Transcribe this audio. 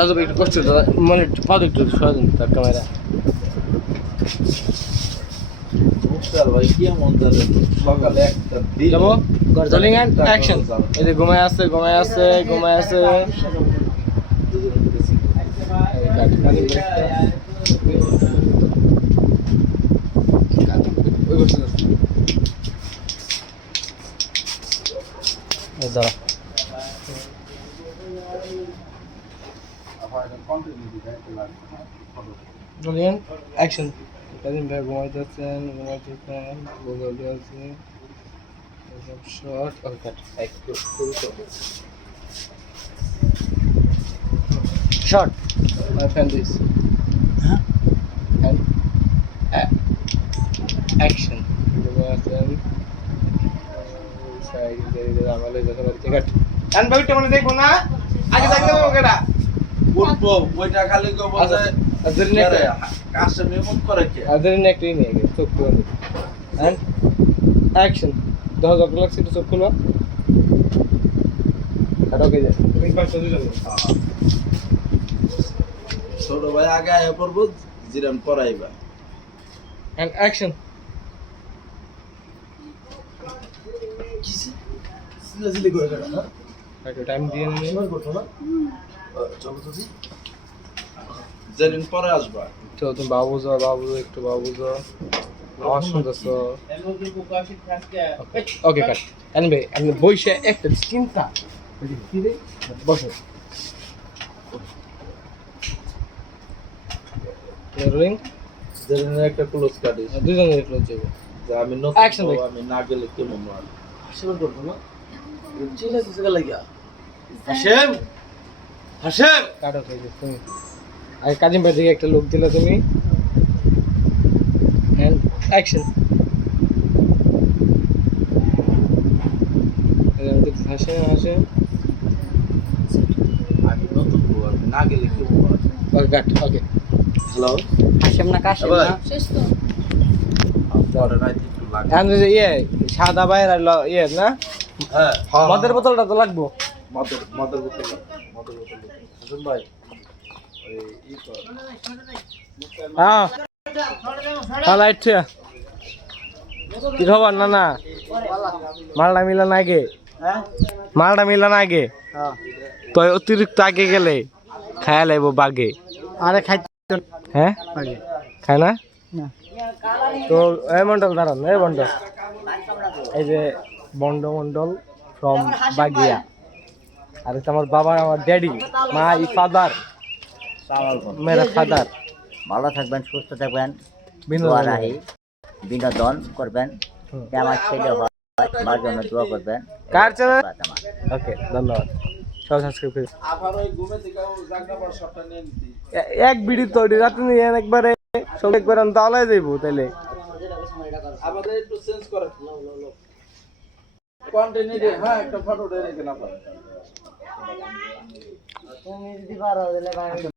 রাজু ভাই একটু কষ্ট দাদা মানে পাদ একটু সরাদিন তার ক্যামেরা ভাই কি মন যাবে সকালে একটা দিন যাবো রোলিং এন্ড অ্যাকশন এই যে ঘুমায় আছে দাঁড়া রোলিং এন্ড অ্যাকশন কাজিম ভাই ঘুমাইতেছেন গুগল আছে শর্ট ওকে কাট একটু short my friend this and action ঘুমাইতেছেন সাইড দিয়ে আমলে যখন টিকেট আন ভাইটা মানে দেখবো না আগে থাকতে হবে কেডা উঠবো ওইটা খালি কো বলে আদরিন একটা কাছে মেমন করে কি আদরিন একটা নিয়ে গেছে চোখ খুলে and action 10 লাখ সিট চোখ খুলবা কাটো কে যায় তুমি পাঁচটা দুজন ছোট ভাই আগে আয়া পড়বো জিরান পড়াইবা and action সিলাসিলি করে গেল না একটু টাইম দিয়ে নিন করছো না চলো তো জিরান পরে আসবা তো তুমি বাবু একটু বাবু যাও আওয়াজ শুনতেছ ওকে কাট আনবে আমি বইসে একটা চিন্তা কি রে বসো রোলিং জিরানের একটা ক্লোজ কাটিস দুজনের ক্লোজ যাবে যে আমি Action নতুন ভাই। আমি না গেলে কেমন হয় হাসেম করবো না চিল্লা চিল্লা লাগিয়া হাসেম কাটো হয়ে গেছে তুমি আর কাজিম ভাই দিকে একটা লোক দিলে তুমি এন্ড অ্যাকশন হাসে আমি নতুন বউ, আমি না গেলে কেমন হয় ওকে কাট ওকে হ্যালো হাসেম না কাশেম ভাই। না পরে রাইতে একটু লাগে এন্ড ইয়ে সাদা বাইর আর ইয়ে না হ্যাঁ মদের বোতলটা তো লাগবো মদের বোতল হাসান ভাই ওই ই কর হ্যাঁ লাইট কি খবর না মালটা মিলা না আগে মালটা মিলা না আগে তো অতিরিক্ত আগে গেলে খায়া লাইব বাগে আরে খাই হ্যাঁ আগে খায় না না তো এই মন্ডল দাঁড়ান এই মন্ডল এই যে মন্ডল ফ্রম বাগিয়া আর এটা আমার বাবা আমার daddy my father Mera father ভালো থাকবেন সুস্থ থাকবেন বিনোদন বিনোদন করবেন আমার ছেলে হয় আমার জন্য দোয়া করবেন কার চ্যানেল আমার ওকে ধন্যবাদ সবাই সাবস্ক্রাইব করে আবার ওই ঘুমে থেকে জাগনাবার শটটা নিয়ে নিতি এক বিড়ি তৈরি রাতে নিয়ে একবারে সব একবার তাহলে যাইবো তাইলে আমাদের একটু চেঞ্জ করে কন্টিনিউ হ্যাঁ একটা ফটো রেখে না পারে তুমি যদি পারো তাহলে